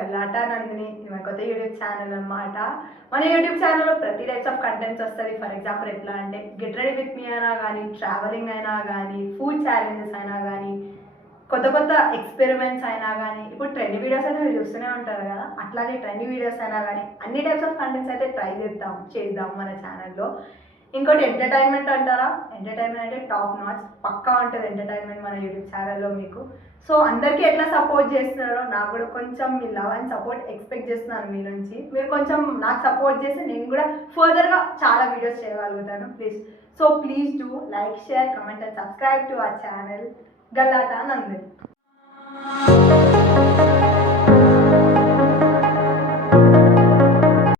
గల్లాటా నందిని. ఇది మన కొత్త యూట్యూబ్ ఛానల్ అనమాట. మన యూట్యూబ్ ఛానల్లో ప్రతి టైప్స్ ఆఫ్ కంటెంట్స్ వస్తుంది. ఫర్ ఎగ్జాంపుల్ ఎట్లా అంటే గెట్ రెడీ విత్ మీ అయినా కానీ, ట్రావెలింగ్ అయినా కానీ, ఫుడ్ ఛాలెంజెస్ అయినా కానీ, కొత్త కొత్త ఎక్స్పెరిమెంట్స్ అయినా కానీ, ఇప్పుడు ట్రెండ్ వీడియోస్ అయితే మీరు చూస్తూనే ఉంటారు కదా, అట్లాగే ట్రెండ్ వీడియోస్ అయినా కానీ అన్ని టైప్స్ ఆఫ్ కంటెంట్స్ అయితే ట్రై చేద్దాం మన ఛానల్లో. ఇంకోటి ఎంటర్టైన్మెంట్ అంటారా, ఎంటర్టైన్మెంట్ అంటే టాప్ నాచ్ పక్కా ఉంటుంది ఎంటర్టైన్మెంట్ మన యూట్యూబ్ ఛానల్లో మీకు. సో అందరికీ ఎట్లా సపోర్ట్ చేస్తున్నారో నాకు కూడా కొంచెం మీ లవ్ అండ్ సపోర్ట్ ఎక్స్పెక్ట్ చేస్తున్నాను మీ నుంచి. మీరు కొంచెం నాకు సపోర్ట్ చేసి నేను కూడా ఫర్దర్గా చాలా వీడియోస్ చేయగలుగుతాను please. So please do like, share, comment and subscribe to our channel Galatta Nandini.